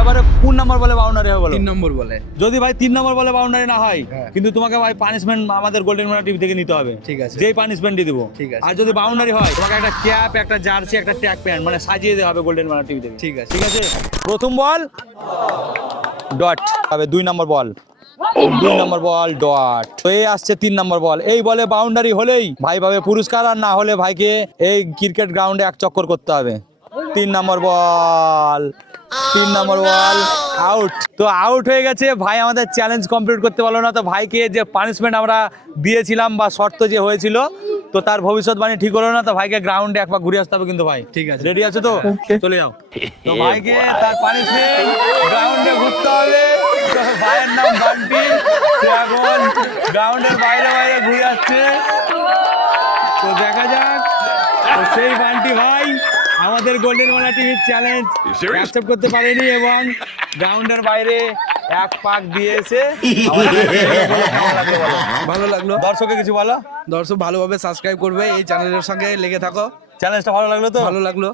এবারে কোন নাম্বার বলে বাউন্ডারি হবে বলো? 3 নম্বর বলে। যদি ভাই 3 নম্বর বলে বাউন্ডারি না হয়, হ্যাঁ। কিন্তু তোমাকে ভাই পানিশমেন্ট আমাদের গোল্ডেন মারা টিভি থেকে নিতে হবে। ঠিক আছে। যেই পানিশমেন্টই দেবো। ঠিক আছে। আর যদি বাউন্ডারি হয় তোমাকে একটা ক্যাপ, একটা জার্সি, একটা ট্যাগ প্যান্ট মানে সাজিয়ে দেওয়া হবে গোল্ডেন মারা টিভি থেকে। ঠিক আছে। ঠিক আছে। প্রথম বল ডট হবে, 2 নম্বর বল 2 নম্বর বল ডট। তো এই আসছে 3 নম্বর বল। এই বলে বাউন্ডারি হলেই ভাই পাবে পুরস্কার, আর না হলে ভাইকে এই ক্রিকেট গ্রাউন্ডে এক চক্কর করতে হবে। 3 নম্বর বল 3 নম্বর বল আউট। তো আউট হয়ে গেছে ভাই, আমাদের চ্যালেঞ্জ কমপ্লিট করতে পারলো না। তো ভাইকে যে পানিশমেন্ট আমরা দিয়েছিলাম বা শর্ত যে হয়েছিল, তো তার ভবিষ্যৎবাণী ঠিক হলো না। তো ভাইকে গ্রাউন্ডে একবার ঘুরে আসতে হবে কিন্তু ভাই। ঠিক আছে। রেডি আছো তো? চলে যাও। তো ভাইকে তার পানিশমেন্ট গ্রাউন্ডে ঘুরতে হবে। তো ভাইয়ের নাম বান্টি, সে এখন গ্রাউন্ডের বাইরে বাইরে ঘুরে আসছে। তো দেখা যাক। তো সেই বান্টি ভাই আমাদের গোল্ডেন মালা টিভির চ্যালেঞ্জ অ্যাকসেপ্ট করতে পারেনি এবং গ্রাউন্ডের বাইরে এক পাক দিয়েছে। ভালো লাগলো। দর্শকে কিছু বলো। দর্শক ভালোভাবে সাবস্ক্রাইব করবে, এই চ্যানেলের সঙ্গে লেগে থাকো। চ্যালেঞ্জটা ভালো লাগলো তো? ভালো লাগলো।